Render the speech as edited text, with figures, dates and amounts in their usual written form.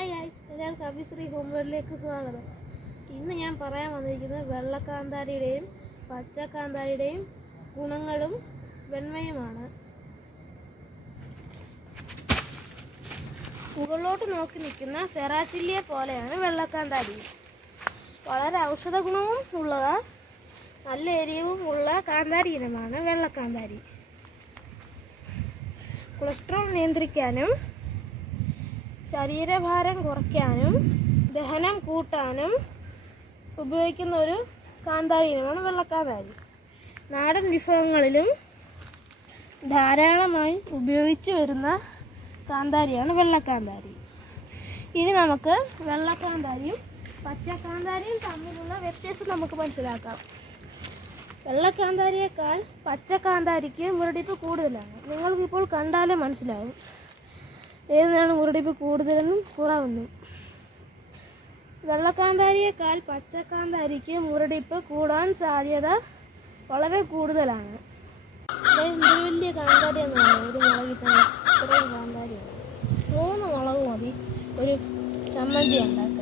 Hi guys, എല്ലാവർക്കും Abhishree home വേൾഡിലേക്ക് സ്വാഗതം. ഇന്ന് ഞാൻ പറയാൻ വന്നിരിക്കുന്നത് വെള്ളക്കാന്താരിയുടെയും പച്ചക്കാന്താരിയുടെയും ഗുണങ്ങളും വെണ്മയുമാണ്. മുകളിലോട്ട് നോക്കി നിൽക്കുന്ന സെറാച്ചില്ലിയെ പോലെയാണ് വെള്ളക്കാന്താരി. വളരെ ഔഷധ ഗുണവും ഉള്ള നല്ല എരിവും ഉള്ള കാന്താരി ഇനമാണ് വെള്ളക്കാന്താരി. കൊളസ്ട്രോൾ നിയന്ത്രിക്കാനും ശരീരഭാരം കുറയ്ക്കാനും ദഹനം കൂട്ടാനും ഉപയോഗിക്കുന്ന ഒരു കാന്താരി ഇനമാണ് വെള്ളക്കാന്താരി. നാടൻ വിഭവങ്ങളിലും ധാരാളമായി ഉപയോഗിച്ചു വരുന്ന കാന്താരിയാണ് വെള്ളക്കാന്താരി. ഇനി നമുക്ക് വെള്ളക്കാന്താരിയും പച്ചക്കാന്താരിയും തമ്മിലുള്ള വ്യത്യാസം നമുക്ക് മനസ്സിലാക്കാം. വെള്ളക്കാന്താരിയേക്കാൾ പച്ചക്കാന്താരിക്ക് മുരടിപ്പ് കൂടുതലാണ്. നിങ്ങൾക്കിപ്പോൾ കണ്ടാലേ മനസ്സിലാവും ഏതാണ് മുരടിപ്പ് കൂടുതലെന്നും കുറവെന്നും. വെള്ളക്കാന്താരിയേക്കാൾ പച്ചക്കാന്താരിക്ക് മുരടിപ്പ് കൂടാൻ സാധ്യത വളരെ കൂടുതലാണ്. എന്ത് വലിയ കാന്താരി എന്നാണ് ഒരു മുളകിൽ തന്നെ ഇത്രയും കാന്താരിയാണ്. 3 മുളക് മതി ഒരു ചമ്മന്തി ഉണ്ടാക്കാൻ.